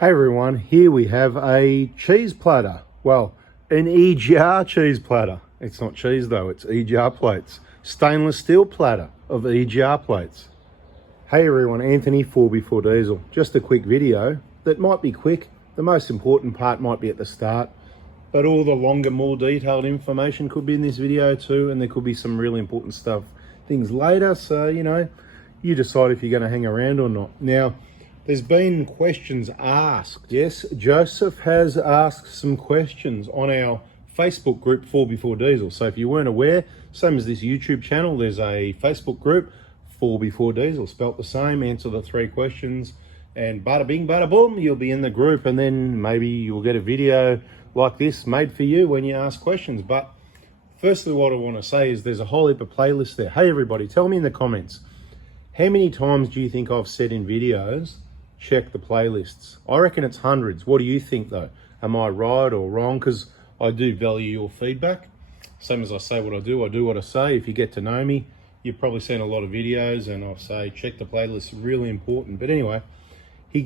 Hey everyone, here we have a cheese platter. Well, an EGR cheese platter. It's not cheese though, it's EGR plates. Stainless steel platter of EGR plates. Hey everyone, Anthony 4x4 Diesel. Just a quick video that might be quick. The most important part might be at the start, but all the longer, more detailed information could be in this video too, and there could be some really important things later. So, you decide if you're going to hang around or not. Now, there's been questions asked. Yes, Joseph has asked some questions on our Facebook group 4x4 Diesel. So if you weren't aware, same as this YouTube channel, there's a Facebook group 4x4 Diesel, spelt the same. Answer the 3 questions and bada bing, bada boom, you'll be in the group, and then maybe you'll get a video like this made for you when you ask questions. But firstly, what I want to say is there's a whole heap of playlists there. Hey everybody, tell me in the comments, how many times do you think I've said in videos, check the playlists? I reckon it's hundreds. What do you think though? Am I right or wrong? Because I do value your feedback. Same as I say what I do what I say. If you get to know me, you've probably seen a lot of videos and I'll say check the playlist, really important. But anyway, he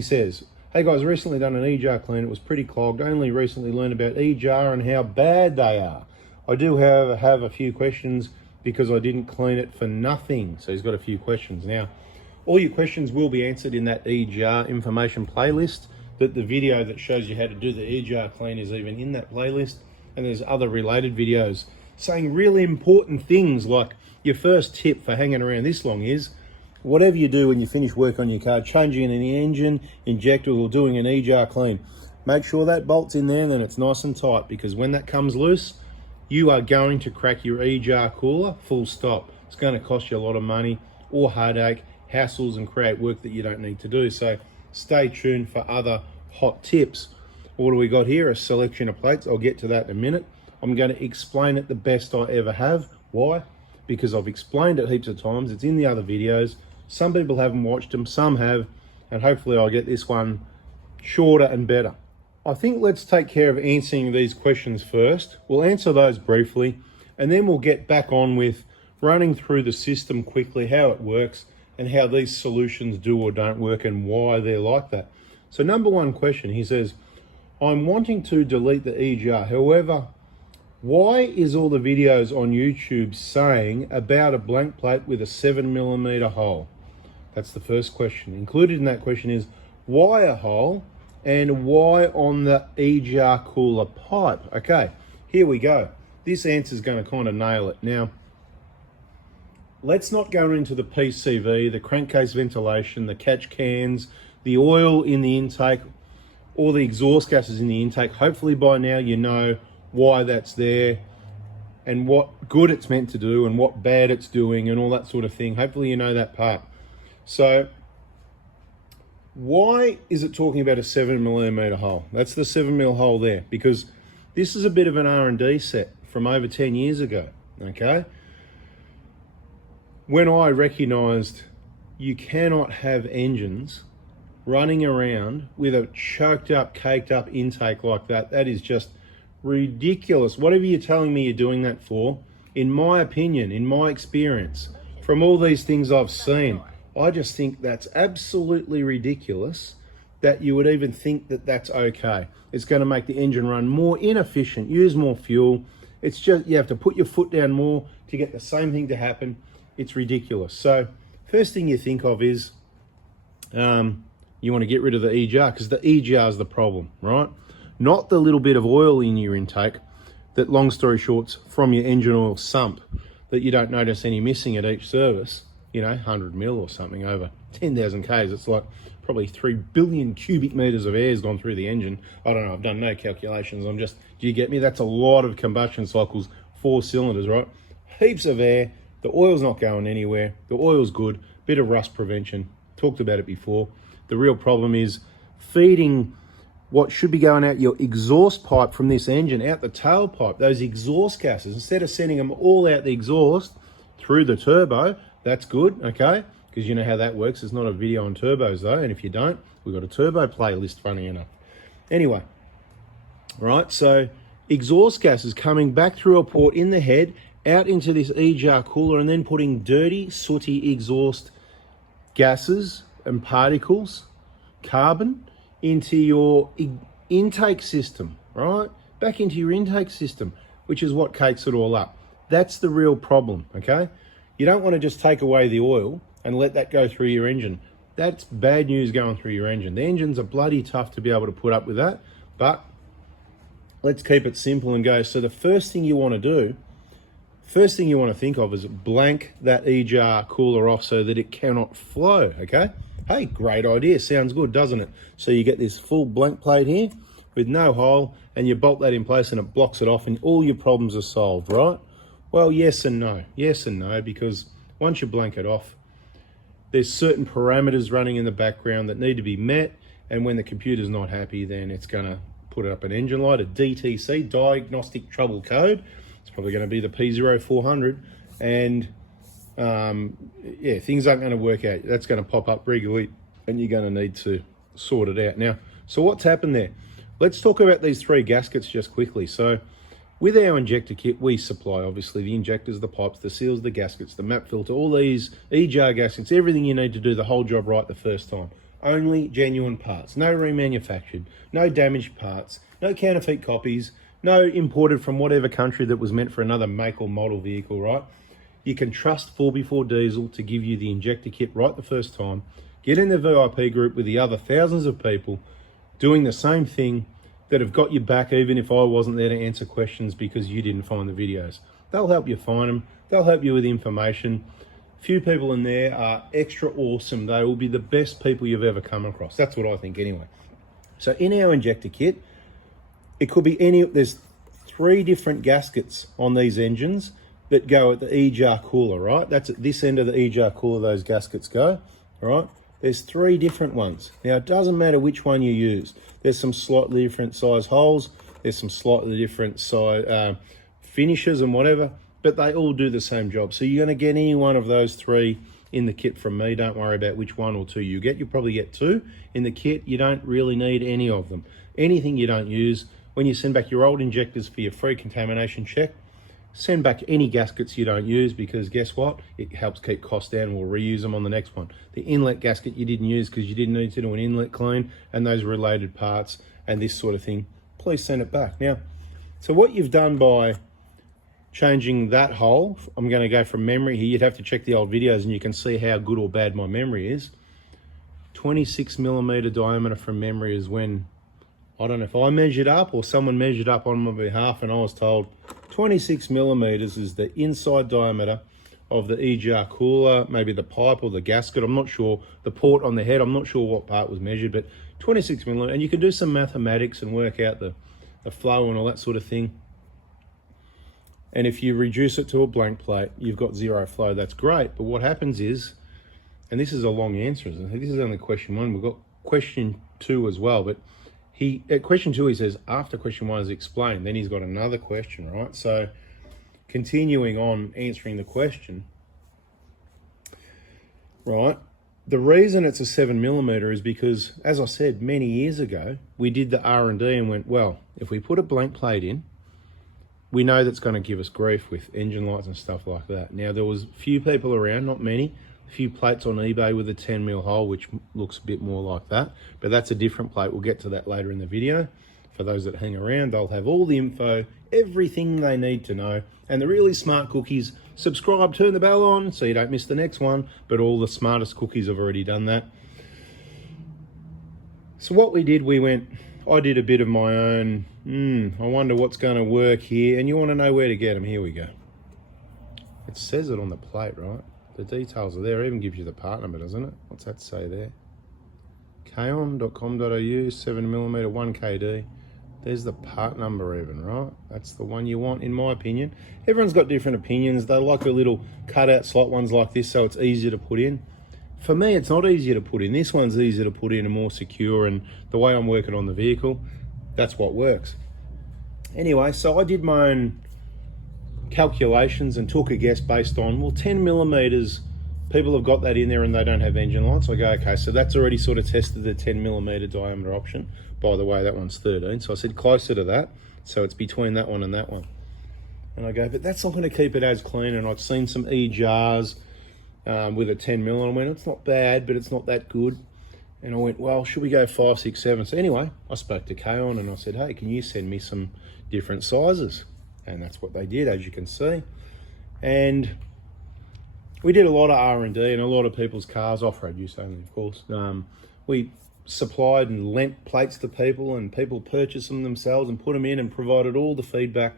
says, hey guys, recently done an EGR clean. It was pretty clogged. Only recently learned about EGR and how bad they are. I do have a few questions because I didn't clean it for nothing. So he's got a few questions. Now, all your questions will be answered in that EGR information playlist. That the video that shows you how to do the EGR clean is even in that playlist. And there's other related videos saying really important things, like your first tip for hanging around this long is, whatever you do when you finish work on your car, changing an engine, injector, or doing an EGR clean, make sure that bolt's in there and then it's nice and tight, because when that comes loose, you are going to crack your EGR cooler, full stop. It's going to cost you a lot of money or heartache, hassles, and create work that you don't need to do. So stay tuned for other hot tips. What do we got here? A selection of plates. I'll get to that in a minute. I'm going to explain it the best I ever have. Why? Because I've explained it heaps of times. It's in the other videos. Some people haven't watched them, some have, and hopefully I'll get this one shorter and better. I think let's take care of answering these questions first. We'll answer those briefly, and then we'll get back on with running through the system quickly, how it works, and how these solutions do or don't work and why they're like that. So number one question, he says, I'm wanting to delete the EGR. However, why is all the videos on YouTube saying about a blank plate with a 7mm hole? That's the first question. Included in that question is, why a hole and why on the EGR cooler pipe? Okay, here we go. This answer is going to kind of nail it. Now, let's not go into the PCV, the crankcase ventilation, the catch cans, the oil in the intake, or the exhaust gases in the intake. Hopefully by now you know why that's there and what good it's meant to do and what bad it's doing and all that sort of thing. Hopefully you know that part. So why is it talking about a 7mm hole? That's the 7mm hole there, because this is a bit of an R&D set from over 10 years ago, okay? When I recognized you cannot have engines running around with a choked up, caked up intake like that, that is just ridiculous. Whatever you're telling me you're doing that for, in my opinion, in my experience, from all these things I've seen, I just think that's absolutely ridiculous that you would even think that that's okay. It's going to make the engine run more inefficient, use more fuel. It's just, you have to put your foot down more to get the same thing to happen. It's ridiculous. So first thing you think of is you want to get rid of the EGR, because the EGR is the problem, right? Not the little bit of oil in your intake that, long story short, from your engine oil sump that you don't notice any missing at each service, 100mm or something over 10,000 Ks. It's like probably 3 billion cubic meters of air has gone through the engine. I don't know, I've done no calculations. Do you get me? That's a lot of combustion cycles, 4 cylinders, right? Heaps of air. The oil's not going anywhere. The oil's good. Bit of rust prevention. Talked about it before. The real problem is feeding what should be going out your exhaust pipe from this engine, out the tailpipe, those exhaust gases. Instead of sending them all out the exhaust through the turbo, that's good, okay? Because you know how that works. There's not a video on turbos though, and if you don't, we've got a turbo playlist, funny enough. Anyway, right, so exhaust gases coming back through a port in the head, out into this EGR cooler, and then putting dirty, sooty exhaust gases and particles, carbon, into your intake system, right? Back into your intake system, which is what cakes it all up. That's the real problem, okay? You don't want to just take away the oil and let that go through your engine. That's bad news going through your engine. The engines are bloody tough to be able to put up with that, but let's keep it simple and go. So the first thing you want to do, first thing you want to think of is blank that EGR cooler off so that it cannot flow, okay? Hey, great idea. Sounds good, doesn't it? So you get this full blank plate here with no hole, and you bolt that in place and it blocks it off and all your problems are solved, right? Well, yes and no. Yes and no, because once you blank it off, there's certain parameters running in the background that need to be met, and when the computer's not happy, then it's going to put up an engine light, a DTC, diagnostic trouble code. It's probably going to be the P0400, and yeah, things aren't going to work out. That's going to pop up regularly, and you're going to need to sort it out. Now, so what's happened there? Let's talk about these three gaskets just quickly. So with our injector kit, we supply obviously the injectors, the pipes, the seals, the gaskets, the map filter, all these EGR gaskets, everything you need to do the whole job right the first time. Only genuine parts, no remanufactured, no damaged parts, no counterfeit copies, no imported from whatever country that was meant for another make or model vehicle, right? You can trust 4x4 Diesel to give you the injector kit right the first time. Get in the VIP group with the other thousands of people doing the same thing that have got you back, even if I wasn't there to answer questions because you didn't find the videos. They'll help you find them. They'll help you with information. Few people in there are extra awesome. They will be the best people you've ever come across. That's what I think anyway. So in our injector kit, it could be there's 3 different gaskets on these engines that go at the EGR cooler, right? That's at this end of the EGR cooler those gaskets go, right? There's 3 different ones. Now, it doesn't matter which one you use. There's some slightly different size holes. There's some slightly different size finishes and whatever, but they all do the same job. So you're going to get any one of those 3 in the kit from me. Don't worry about which 1 or 2 you get. You'll probably get 2 in the kit. You don't really need any of them. Anything you don't use, when you send back your old injectors for your free contamination check, send back any gaskets you don't use, because guess what? It helps keep costs down. We'll reuse them on the next one. The inlet gasket you didn't use because you didn't need to do an inlet clean and those related parts and this sort of thing, please send it back. Now, so what you've done by changing that hole, I'm going to go from memory here. You'd have to check the old videos and you can see how good or bad my memory is. 26mm diameter from memory is when, I don't know if I measured up or someone measured up on my behalf and I was told 26mm is the inside diameter of the EGR cooler, maybe the pipe or the gasket, I'm not sure, the port on the head, I'm not sure what part was measured, but 26mm, and you can do some mathematics and work out the flow and all that sort of thing. And if you reduce it to a blank plate, you've got 0 flow, that's great. But what happens is, and this is a long answer, this is only question 1, we've got question 2 as well, but at question 2 he says, after question 1 is explained, then he's got another question, right? So continuing on answering the question, right? The reason it's a 7mm is because, as I said, many years ago, we did the R&D and went, well, if we put a blank plate in, we know that's going to give us grief with engine lights and stuff like that. Now, there was few people around, not many, a few plates on eBay with a 10mm hole, which looks a bit more like that, but that's a different plate. We'll get to that later in the video. For those that hang around, they'll have all the info, everything they need to know. And the really smart cookies, subscribe, turn the bell on so you don't miss the next one, but all the smartest cookies have already done that. So what we did, I did a bit of my own, I wonder what's going to work here, and you want to know where to get them. Here we go. It says it on the plate, right? The details are there. It even gives you the part number, doesn't it? What's that say there? kaon.com.au, 7mm, 1KD. There's the part number even, right? That's the one you want, in my opinion. Everyone's got different opinions. They like a little cutout slot ones like this, so it's easier to put in. For me, it's not easier to put in. This one's easier to put in and more secure, and the way I'm working on the vehicle, that's what works. Anyway, so I did my own calculations and took a guess based on, well, 10mm, people have got that in there and they don't have engine lights. I go, okay, so that's already sort of tested the 10mm diameter option. By the way, that one's 13. So I said closer to that. So it's between that one and that one. And I go, but that's not going to keep it as clean. And I've seen some EGRs with a 10mm, and I went, it's not bad, but it's not that good. And I went, well, should we go 5, 6, 7? So anyway, I spoke to Kaon and I said, hey, can you send me some different sizes? And that's what they did, as you can see. And we did a lot of R&D and a lot of people's cars, off-road use only, of course. We supplied and lent plates to people, and people purchased them themselves and put them in and provided all the feedback.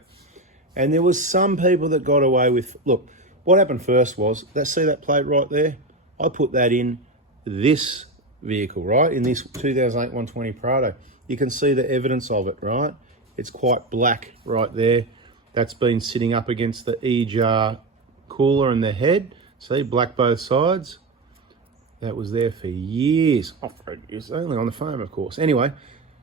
And there was some people that got away with, look, what happened first was, let's see that plate right there? I put that in this vehicle, right? In this 2008 120 Prado. You can see the evidence of it, right? It's quite black right there. That's been sitting up against the EGR cooler and the head. See, black both sides. That was there for years. Off-road use only, on the foam, of course. Anyway,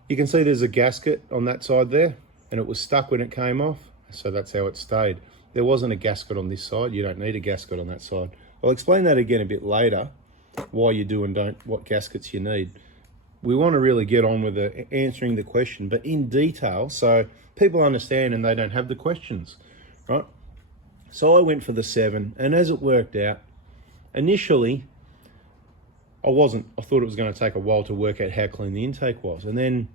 you can see there's a gasket on that side there, and it was stuck when it came off, so that's how it stayed. There wasn't a gasket on this side. You don't need a gasket on that side. I'll explain that again a bit later, why you do and don't, what gaskets you need. We want to really get on with answering the question, but in detail, so people understand and they don't have the questions, right? So I went for the 7, and as it worked out, initially, I thought it was going to take a while to work out how clean the intake was. And then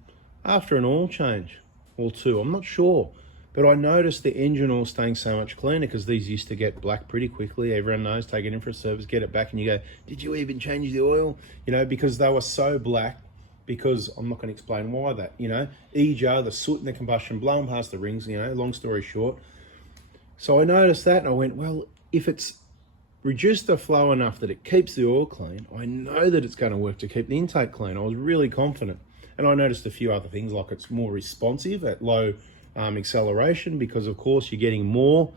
after an oil change, or 2, I'm not sure, but I noticed the engine oil staying so much cleaner, because these used to get black pretty quickly. Everyone knows, take it in for a service, get it back, and you go, did you even change the oil? You know, because they were so black, because I'm not going to explain why that, you know, EGR, the soot and the combustion blowing past the rings, you know, long story short. So I noticed that and I went, well, if it's reduced the flow enough that it keeps the oil clean, I know that it's going to work to keep the intake clean. I was really confident. And I noticed a few other things, like it's more responsive at low acceleration, because of course you're getting more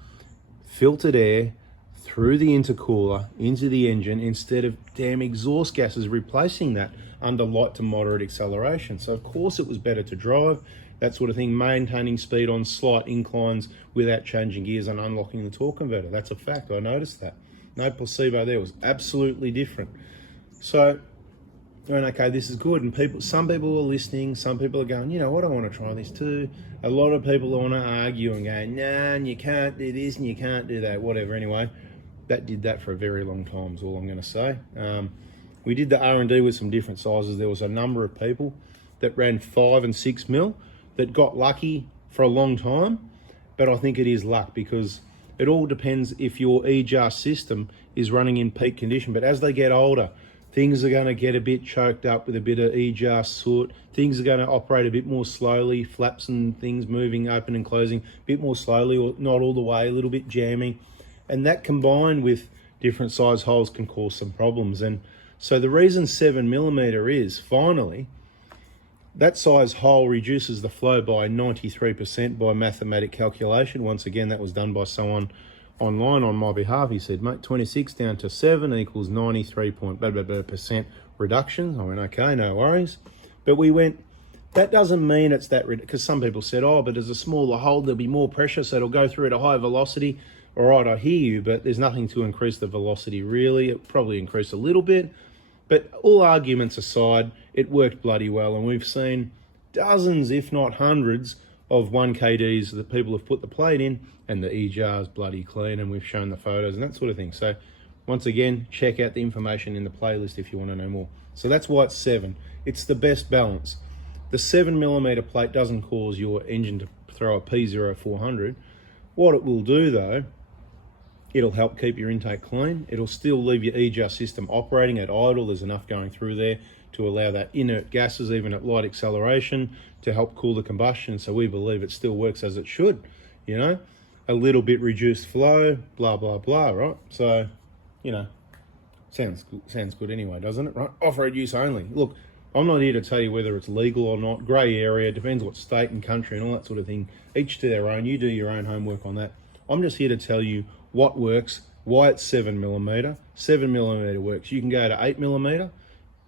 filtered air through the intercooler into the engine, instead of damn exhaust gases replacing that under light to moderate acceleration. So of course it was better to drive, that sort of thing, maintaining speed on slight inclines without changing gears and unlocking the torque converter. That's a fact, I noticed that. No placebo there, it was absolutely different. So, and okay, this is good. And some people are listening, some people are going, you know what, I want to try this too. A lot of people want to argue and go, nah, and you can't do this and you can't do that, whatever. Anyway, that did that for a very long time is all I'm going to say. We did the R&D with some different sizes. There was a number of people that ran 5 and 6 mil that got lucky for a long time, but I think it is luck, because it all depends if your EGR system is running in peak condition. But as they get older, things are going to get a bit choked up with a bit of EGR soot. Things are going to operate a bit more slowly, flaps and things moving, open and closing a bit more slowly, or not all the way, a little bit jamming. And that combined with different size holes can cause some problems. And so the reason 7mm is, finally, that size hole reduces the flow by 93% by mathematic calculation. Once again, that was done by someone online on my behalf. He said, mate, 26 down to 7 equals 93% reduction. I went, okay, no worries. But we went, that doesn't mean it's that, because some people said, oh, but as a smaller hole, there'll be more pressure, so it'll go through at a high velocity. All right, I hear you, but there's nothing to increase the velocity really. It'll probably increase a little bit. But all arguments aside, it worked bloody well. And we've seen dozens, if not hundreds, of 1KDs that people have put the plate in, and the EGR is bloody clean, and we've shown the photos and that sort of thing. So once again, check out the information in the playlist if you want to know more. So that's why it's 7. It's the best balance. The 7mm plate doesn't cause your engine to throw a P0400. What it will do though, it'll help keep your intake clean. It'll still leave your EGR system operating at idle. There's enough going through there to allow that inert gases, even at light acceleration, to help cool the combustion. So we believe it still works as it should, you know. A little bit reduced flow, blah, blah, blah, right? So, you know, sounds good anyway, doesn't it, right? Off-road use only. Look, I'm not here to tell you whether it's legal or not. Grey area, depends what state and country and all that sort of thing. Each to their own. You do your own homework on that. I'm just here to tell you what works, why it's 7mm. 7mm works. You can go to 8mm.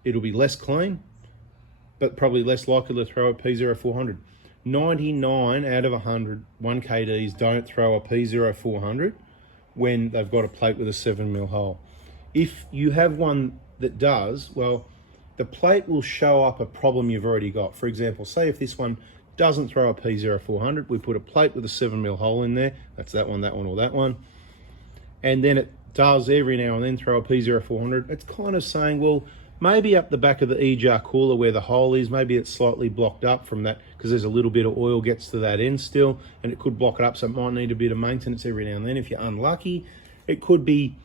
It'll be less clean, but probably less likely to throw a P0400. 99 out of 100 1KDs don't throw a P0400 when they've got a plate with a 7mm hole. If you have one that does, well, the plate will show up a problem you've already got. For example, say if this one doesn't throw a P0400, we put a plate with a 7mm hole in there. That's that one, or that one. And then it does every now and then throw a P0400. It's kind of saying, well, maybe up the back of the EGR cooler where the hole is, maybe it's slightly blocked up from that because there's a little bit of oil gets to that end still, and it could block it up, so it might need a bit of maintenance every now and then if you're unlucky. It could be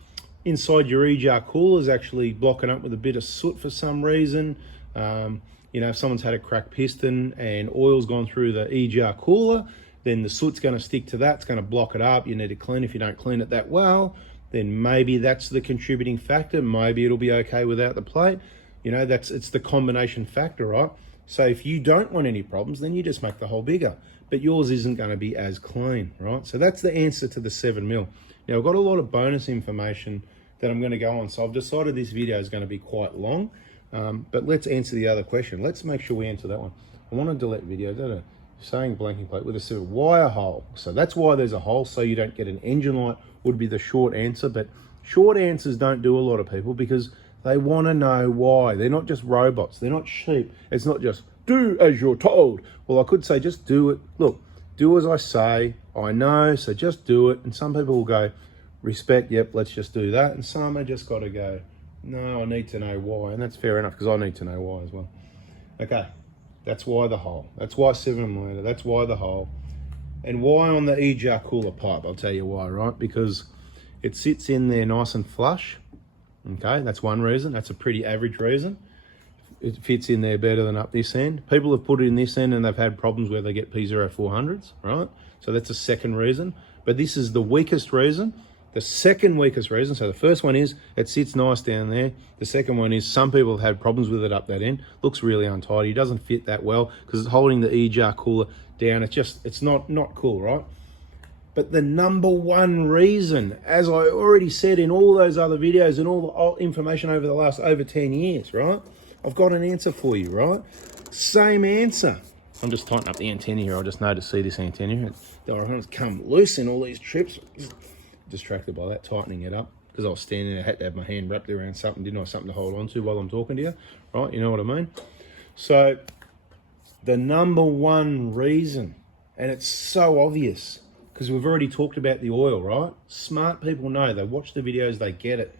inside your EGR coolers actually blocking up with a bit of soot for some reason. You know, if someone's had a cracked piston and oil's gone through the EGR cooler, then the soot's going to stick to that. It's going to block it up. You need to clean. If you don't clean it that well, then maybe that's the contributing factor. Maybe it'll be okay without the plate. You know, it's the combination factor, right? So if you don't want any problems, then you just make the hole bigger. But yours isn't going to be as clean, right? So that's the answer to the 7mm. Now, I've got a lot of bonus information that I'm going to go on. So I've decided this video is going to be quite long. But let's answer the other question. Let's make sure we answer that one. I want to delete video, don't I? Saying blanking plate with a 7. Why a hole? So that's why there's a hole, so you don't get an engine light, would be the short answer. But short answers don't do a lot of people because they want to know why. They're not just robots. They're not sheep. It's not just do as you're told. Well, I could say just do it. Look, do as I say. I know, so just do it. And some people will go, respect, yep, let's just do that. And some are just got to go, no, I need to know why. And that's fair enough because I need to know why as well. Okay. That's why the hole. That's why 7mm. That's why the hole. And why on the EGR cooler pipe? I'll tell you why, right? Because it sits in there nice and flush. Okay, that's one reason. That's a pretty average reason. It fits in there better than up this end. People have put it in this end and they've had problems where they get P0400s, right? So that's a second reason. But this is the weakest reason. The second weakest reason, so the first one is it sits nice down there. The second one is some people have had problems with it up that end. Looks really untidy, doesn't fit that well because it's holding the EGR cooler down. It's not cool, right? But the number one reason, as I already said in all those other videos and all the information over the last over 10 years, right? I've got an answer for you, right? Same answer. I'm just tightening up the antenna here. I just know to see this antenna here. It's come loose in all these trips. Distracted by that, tightening it up because I was standing there, I had to have my hand wrapped around something, didn't I? Something to hold on to while I'm talking to you, right? You know what I mean? So the number one reason, and it's so obvious because we've already talked about the oil, right? Smart people know, they watch the videos, they get it.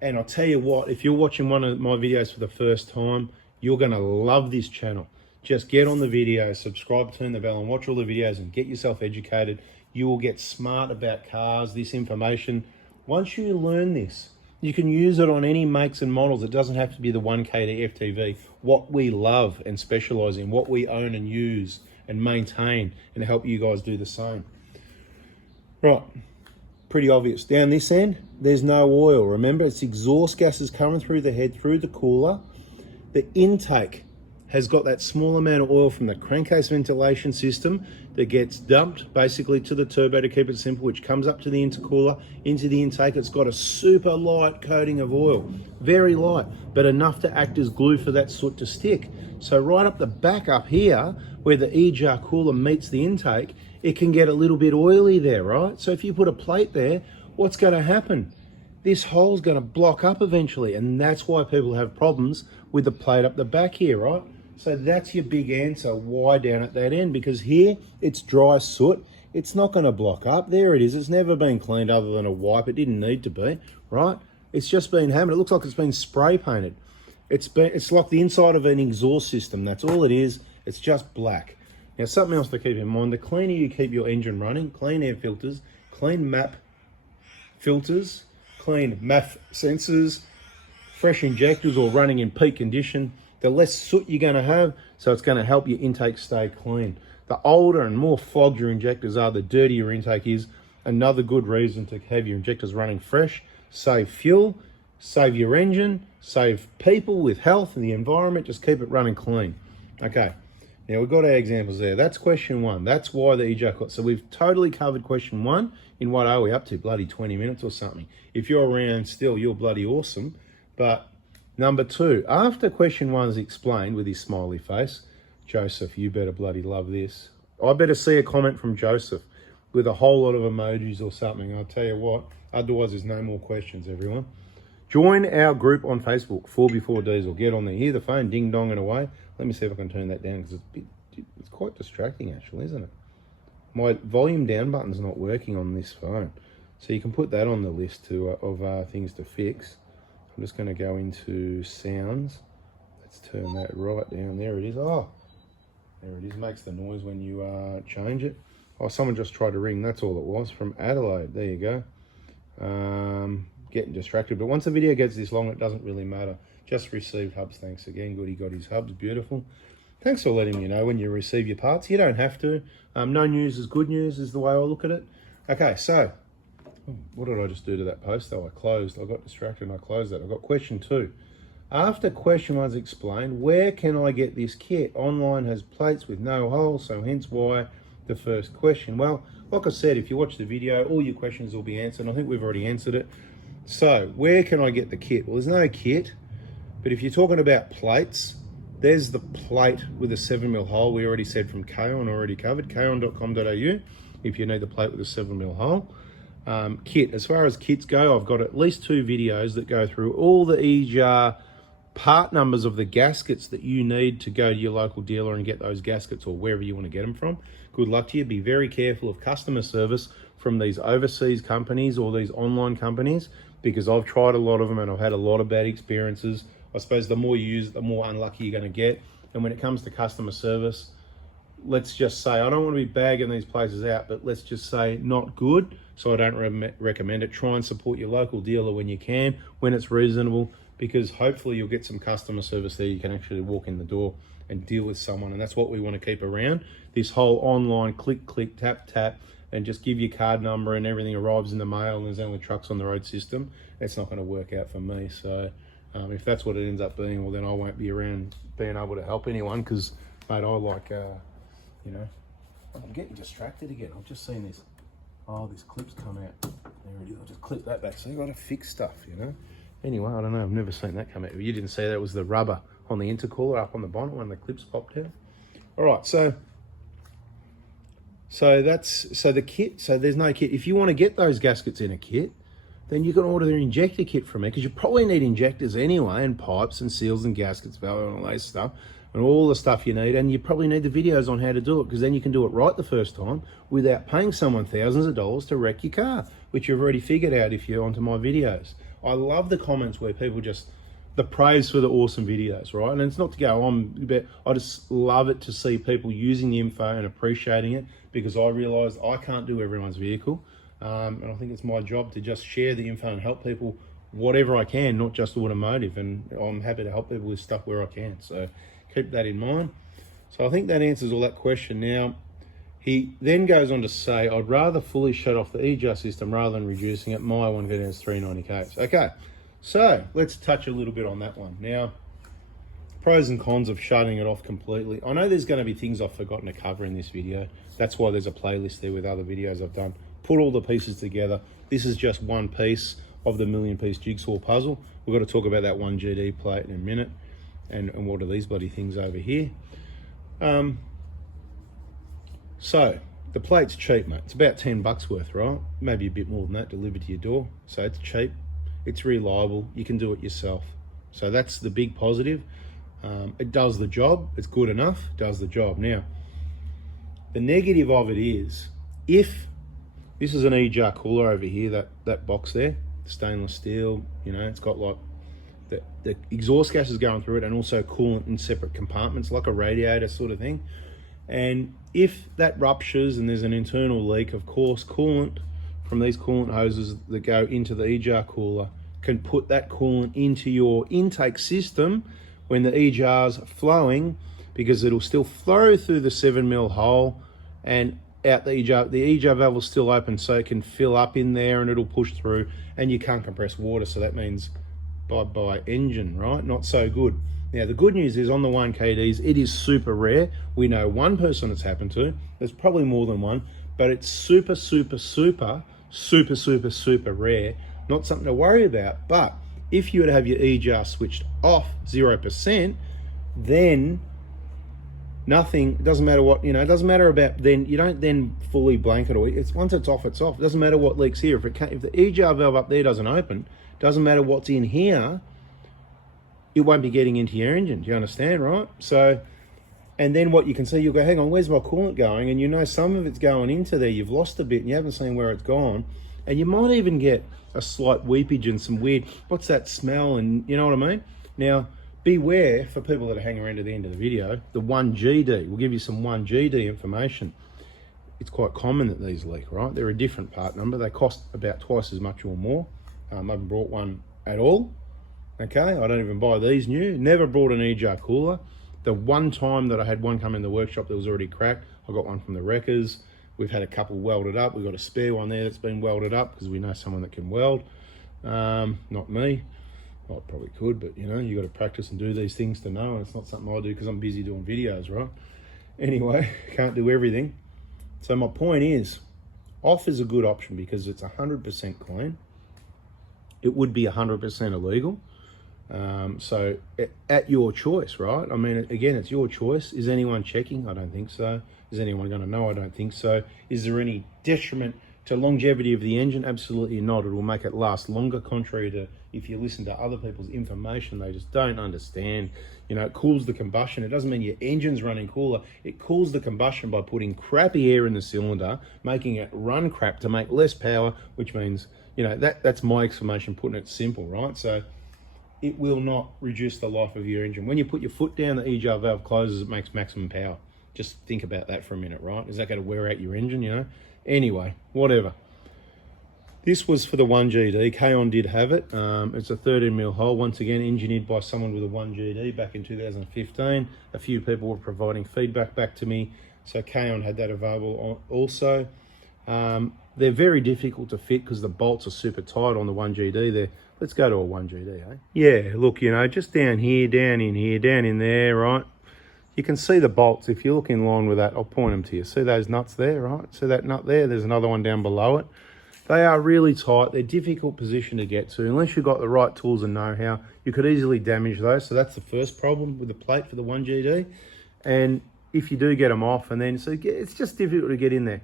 And I'll tell you what, if you're watching one of my videos for the first time, you're going to love this channel. Just get on the video, subscribe, turn the bell and watch all the videos and get yourself educated. You will get smart about cars, this information. Once you learn this, you can use it on any makes and models. It doesn't have to be the 1K to FTV. What we love and specialize in, what we own and use and maintain and help you guys do the same. Right, pretty obvious. Down this end, there's no oil. Remember, it's exhaust gases coming through the head, through the cooler. The intake has got that small amount of oil from the crankcase ventilation system that gets dumped basically to the turbo, to keep it simple, which comes up to the intercooler, into the intake. It's got a super light coating of oil, very light, but enough to act as glue for that soot to stick. So right up the back up here, where the EGR cooler meets the intake, it can get a little bit oily there, right? So if you put a plate there, what's going to happen? This hole's going to block up eventually, and that's why people have problems with the plate up the back here, right? So that's your big answer, why down at that end, because here it's dry soot. It's not going to block up. There it is. It's never been cleaned other than a wipe. It didn't need to be, right? It's just been hammered. It looks like it's been spray painted. It's like the inside of an exhaust system. That's all it is. It's just black. Now, something else to keep in mind, the cleaner you keep your engine running, clean air filters, clean MAP filters, clean MAF sensors, fresh injectors or running in peak condition, the less soot you're going to have, so it's going to help your intake stay clean. The older and more fogged your injectors are, the dirtier your intake is. Another good reason to have your injectors running fresh, save fuel, save your engine, save people with health and the environment, just keep it running clean. Okay, now we've got our examples there. That's question one. That's why the EGR. So we've totally covered question one in what are we up to? Bloody 20 minutes or something. If you're around still, you're bloody awesome. But number two, after question one is explained with his smiley face, Joseph, you better bloody love this. I better see a comment from Joseph with a whole lot of emojis or something. I'll tell you what, otherwise there's no more questions, everyone. Join our group on Facebook, 4 Diesel. Get on there, hear the phone, ding dong and away. Let me see if I can turn that down because it's quite distracting actually, isn't it? My volume down button's not working on this phone. So you can put that on the list of things to fix. I'm just going to go into sounds. Let's turn that right down. There it is. Oh, there it is. Makes the noise when you change it. Oh, someone just tried to ring. That's all it was, from Adelaide. There you go. Getting distracted. But once the video gets this long, it doesn't really matter. Just received hubs. Thanks again. Good, he got his hubs. Beautiful. Thanks for letting me know when you receive your parts. You don't have to. No news is good news is the way I look at it. Okay, so what did I just do to that post though? I got distracted and I closed that. I got question 2. After question 1's explained, where can I get this kit? Online has plates with no holes, so hence why the first question. Well, like I said, if you watch the video, all your questions will be answered. I think we've already answered it. So where can I get the kit? Well, there's no kit, but if you're talking about plates, there's the plate with a 7mm hole. We already said from Kaon, already covered, kaon.com.au, if you need the plate with a 7mm hole. Kit, as far as kits go, I've got at least 2 videos that go through all the EGR part numbers of the gaskets that you need to go to your local dealer and get those gaskets, or wherever you want to get them from. Good luck to you. Be very careful of customer service from these overseas companies or these online companies, because I've tried a lot of them and I've had a lot of bad experiences. I suppose the more you use it, the more unlucky you're going to get. And when it comes to customer service, let's just say, I don't want to be bagging these places out, but let's just say not good. So I don't recommend it. Try and support your local dealer when you can, when it's reasonable, because hopefully you'll get some customer service there. You can actually walk in the door and deal with someone. And that's what we want to keep around. This whole online click, click, tap, tap, and just give your card number and everything arrives in the mail and there's only trucks on the road system. It's not going to work out for me. So if that's what it ends up being, well, then I won't be around being able to help anyone, because, mate, I like, you know, I'm getting distracted again. I've just seen this. Oh, this clip's come out. There it is. I'll just clip that back. So you've got to fix stuff, you know. Anyway, I don't know. I've never seen that come out. You didn't see that. It was the rubber on the intercooler up on the bonnet when the clips popped out. All right, so the kit. So there's no kit. If you want to get those gaskets in a kit, then you can order the injector kit from me, because you probably need injectors anyway, and pipes and seals and gaskets, valve and all that stuff, and all the stuff you need. And you probably need the videos on how to do it, because then you can do it right the first time without paying someone thousands of dollars to wreck your car, which you've already figured out if you're onto my videos. I love the comments where people just, the praise for the awesome videos, right? And it's not to go on, but I just love it to see people using the info and appreciating it, because I realised I can't do everyone's vehicle. And I think it's my job to just share the info and help people whatever I can, not just automotive. And I'm happy to help people with stuff where I can. So keep that in mind. So I think that answers all that question. Now, he then goes on to say, I'd rather fully shut off the EGR system rather than reducing it. My one goes down to 390Ks. Okay, so let's touch a little bit on that one. Now, pros and cons of shutting it off completely. I know there's going to be things I've forgotten to cover in this video. That's why there's a playlist there with other videos I've done. Put all the pieces together. This is just one piece of the million-piece jigsaw puzzle. We've got to talk about that one GD plate in a minute. And what are these bloody things over here? So the plate's cheap, mate. It's about 10 bucks worth, right? Maybe a bit more than that delivered to your door. So it's cheap, it's reliable, you can do it yourself. So that's the big positive. It does the job, it's good enough, does the job. Now, the negative of it is, if this is an EGR cooler over here, that box there, stainless steel, you know, it's got like the exhaust gas is going through it, and also coolant in separate compartments, like a radiator sort of thing. And if that ruptures and there's an internal leak, of course, coolant from these coolant hoses that go into the EGR cooler can put that coolant into your intake system when the EGR's flowing, because it'll still flow through the 7mm hole and out the EGR. The EGR valve is still open, so it can fill up in there and it'll push through, and you can't compress water. So that means bye-bye engine, right? Not so good. Now, the good news is on the 1KDs, it is super rare. We know one person it's happened to. There's probably more than one, but it's super, super, super, super, super, super rare. Not something to worry about. But if you were to have your EGR switched off 0%, then nothing, it doesn't matter what, you know, it doesn't matter about, then you don't then fully blanket, or it's once it's off, it's off. It doesn't matter what leaks here. If the EGR valve up there doesn't open, doesn't matter what's in here, it won't be getting into your engine. Do you understand, right? So, and then what you can see, you'll go, hang on, where's my coolant going? And you know some of it's going into there. You've lost a bit and you haven't seen where it's gone. And you might even get a slight weepage and some weird, what's that smell? And you know what I mean? Now, beware for people that are hanging around to the end of the video, the 1GD. We'll give you some 1GD information. It's quite common that these leak, right? They're a different part number. They cost about twice as much or more. I haven't brought one at all. Okay, I don't even buy these new. Never brought an EGR cooler. The one time that I had one come in the workshop that was already cracked, I got one from the wreckers. We've had a couple welded up. We've got a spare one there that's been welded up because we know someone that can weld. Not me. Well, I probably could, but you know, you got to practice and do these things to know. And it's not something I do because I'm busy doing videos, right? Anyway, can't do everything. So my point is, off is a good option because it's 100% clean. It would be 100% illegal. So at your choice, right? I mean, again, it's your choice. Is anyone checking? I don't think so. Is anyone going to know? I don't think so. Is there any detriment to longevity of the engine? Absolutely not. It will make it last longer, contrary to if you listen to other people's information, they just don't understand. You know, it cools the combustion. It doesn't mean your engine's running cooler. It cools the combustion by putting crappy air in the cylinder, making it run crap to make less power, which means, you know, that's my explanation, putting it simple, right? So it will not reduce the life of your engine. When you put your foot down, the EGR valve closes, it makes maximum power. Just think about that for a minute, right? Is that going to wear out your engine, you know? Anyway, whatever. This was for the 1GD. K-On did have it. It's a 13mm hole. Once again, engineered by someone with a 1GD back in 2015. A few people were providing feedback back to me. So K-On had that available also. They're very difficult to fit because the bolts are super tight on the 1GD there. Let's go to a 1GD, eh? Yeah, look, you know, just down here, down in here, down in there, right? You can see the bolts. If you look in line with that, I'll point them to you. See those nuts there, right? See that nut there? There's another one down below it. They are really tight. They're difficult position to get to. Unless you've got the right tools and know-how, you could easily damage those. So that's the first problem with the plate for the 1GD. And if you do get them off, and then, so it's just difficult to get in there.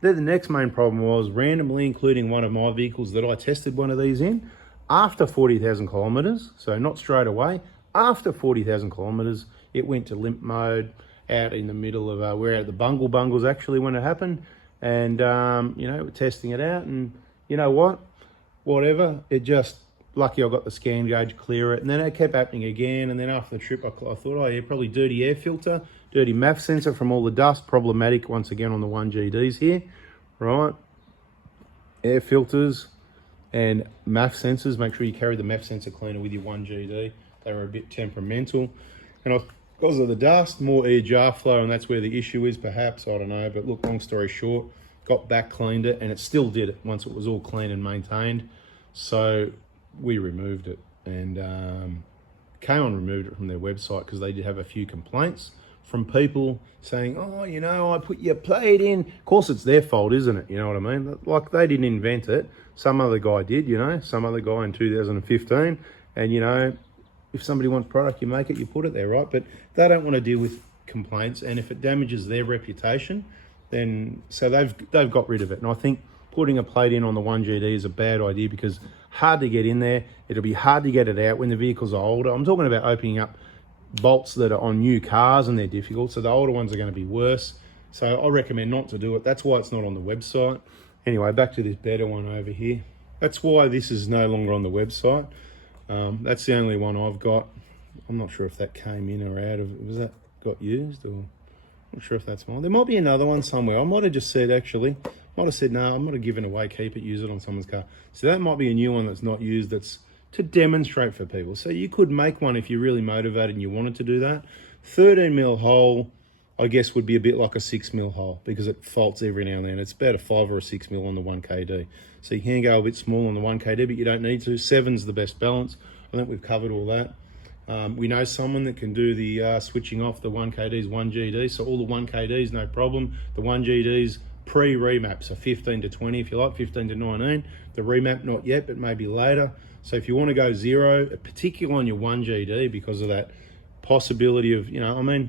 Then the next main problem was randomly including one of my vehicles that I tested one of these in after 40,000 kilometers. So not straight away. After 40,000 kilometers, it went to limp mode out in the middle of, we're at the bungles actually when it happened. And, you know, we're testing it out, and you know what? Whatever, it just, lucky I got the scan gauge clear it, and then it kept happening again. And then after the trip, I thought, oh yeah, probably dirty air filter, dirty MAF sensor from all the dust, problematic once again on the 1GDs here, right? Air filters and MAF sensors, make sure you carry the MAF sensor cleaner with your 1GD. They were a bit temperamental. And because of the dust, more EGR flow, and that's where the issue is perhaps, I don't know. But look, long story short, got back, cleaned it, and it still did it once it was all clean and maintained. So we removed it, and K-On removed it from their website because they did have a few complaints from people saying, oh, you know, I put your plate in. Of course, it's their fault, isn't it? You know what I mean? Like, they didn't invent it. Some other guy did, you know, some other guy in 2015. And, you know, if somebody wants product, you make it, you put it there, right? But they don't want to deal with complaints. And if it damages their reputation, then, so they've got rid of it. And I think putting a plate in on the 1GD is a bad idea because hard to get in there. It'll be hard to get it out when the vehicles are older. I'm talking about opening up bolts that are on new cars, and they're difficult. So the older ones are going to be worse. So I recommend not to do it. That's why it's not on the website. Anyway, back to this better one over here. That's why this is no longer on the website. That's the only one I've got. I'm not sure if that came in or out of, was that got used, or I'm not sure if that's mine. There might be another one somewhere. I might have just said, actually, might have said, no, I'm not giving away, keep it, use it on someone's car. So that might be a new one that's not used, that's to demonstrate for people. So you could make one if you're really motivated and you wanted to do that. 13mm hole, I guess, would be a bit like a 6mm hole because it faults every now and then. It's about a 5 or a 6mm on the 1KD. So you can go a bit small on the 1KD, but you don't need to. 7's the best balance. I think we've covered all that. We know someone that can do the switching off the 1KDs, 1GD. So all the 1KDs, no problem. The 1GDs pre-remap, so 15 to 20 if you like, 15 to 19. The remap, not yet, but maybe later. So if you want to go zero, particularly on your 1GD, because of that possibility of, you know, I mean,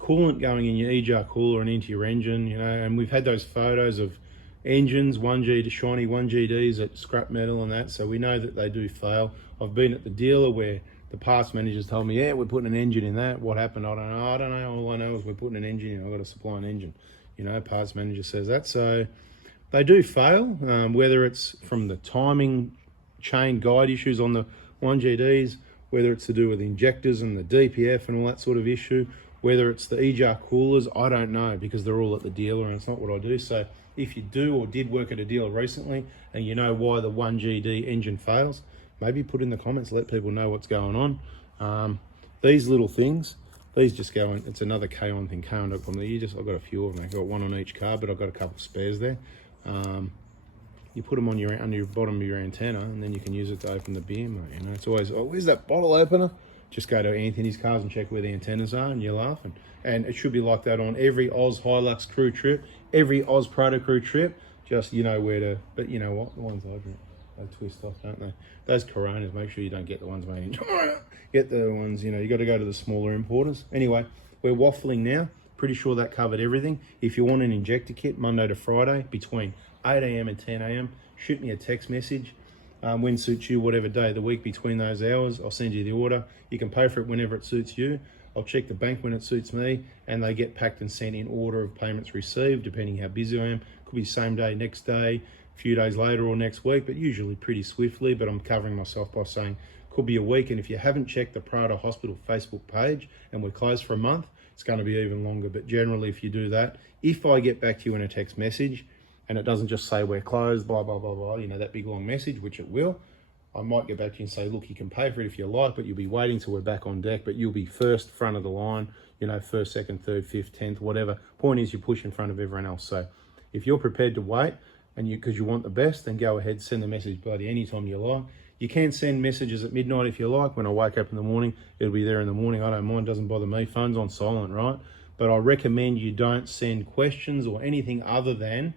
coolant going in your EGR cooler and into your engine, you know, and we've had those photos of engines, 1G, shiny 1GDs at scrap metal and that, so we know that they do fail. I've been at the dealer where the parts managers told me, yeah, we're putting an engine in that. What happened? I don't know. All I know is we're putting an engine in. I've got to supply an engine. You know, parts manager says that. So They do fail, whether it's from the timing chain guide issues on the 1GDs, whether it's to do with injectors and the DPF and all that sort of issue, whether it's the EGR coolers, I don't know, because they're all at the dealer and it's not what I do. So if you do or did work at a dealer recently and you know why the 1GD engine fails, maybe put in the comments, let people know what's going on. These little things, these just go in, it's another K-on thing, K-on.com. I've got a few of them, I've got one on each car, but I've got a couple of spares there. You put them on under your bottom of your antenna, and then you can use it to open the beer, mate. You know, it's always, oh, where's that bottle opener? Just go to Anthony's Cars and check where the antennas are, and you're laughing. And it should be like that on every Oz Hilux crew trip, every Oz Proto crew trip. Just, you know where to, but you know what? The ones I drink, they twist off, don't they? Those Coronas, make sure you don't get the ones made in China. Get the ones, you know, you got to go to the smaller importers. Anyway, we're waffling now. Pretty sure that covered everything. If you want an injector kit, Monday to Friday, between 8 AM and 10 AM, shoot me a text message. When suits you, whatever day of the week between those hours, I'll send you the order. You can pay for it whenever it suits you. I'll check the bank when it suits me, and they get packed and sent in order of payments received, depending how busy I am. Could be same day, next day, a few days later or next week, but usually pretty swiftly. But I'm covering myself by saying could be a week. And if you haven't checked the Prado Hospital Facebook page and we're closed for a month, it's going to be even longer. But generally, if you do that, if I get back to you in a text message and it doesn't just say we're closed, blah, blah, blah, blah, you know, that big long message, which it will, I might get back to you and say, look, you can pay for it if you like, but you'll be waiting till we're back on deck, but you'll be first, front of the line, you know, first, second, third, fifth, 10th, whatever. Point is you push in front of everyone else. So if you're prepared to wait and because you want the best, then go ahead, send the message bloody anytime you like. You can send messages at midnight if you like. When I wake up in the morning, it'll be there in the morning. I don't mind, doesn't bother me. Phone's on silent, right? But I recommend you don't send questions or anything other than,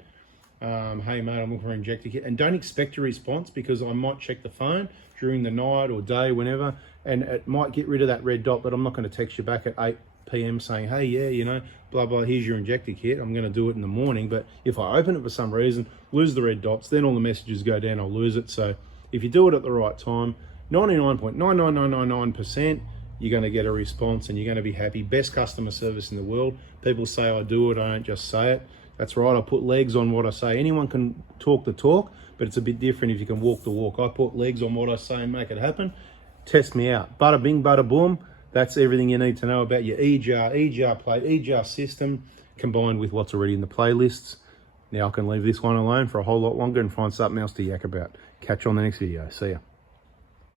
hey mate, I'm looking for an injector kit. And don't expect a response, because I might check the phone during the night or day, whenever, and it might get rid of that red dot, but I'm not going to text you back at 8 PM saying, hey, yeah, you know, blah, blah, here's your injector kit. I'm going to do it in the morning. But if I open it for some reason, lose the red dots, then all the messages go down, I'll lose it. So if you do it at the right time, 99.99999%, you're going to get a response and you're going to be happy. Best customer service in the world. People say I do it, I don't just say it. That's right, I put legs on what I say. Anyone can talk the talk, but it's a bit different if you can walk the walk. I put legs on what I say and make it happen. Test me out. Bada bing, bada boom. That's everything you need to know about your EGR plate, EGR system, combined with what's already in the playlists. Now I can leave this one alone for a whole lot longer and find something else to yak about. Catch you on the next video. See ya.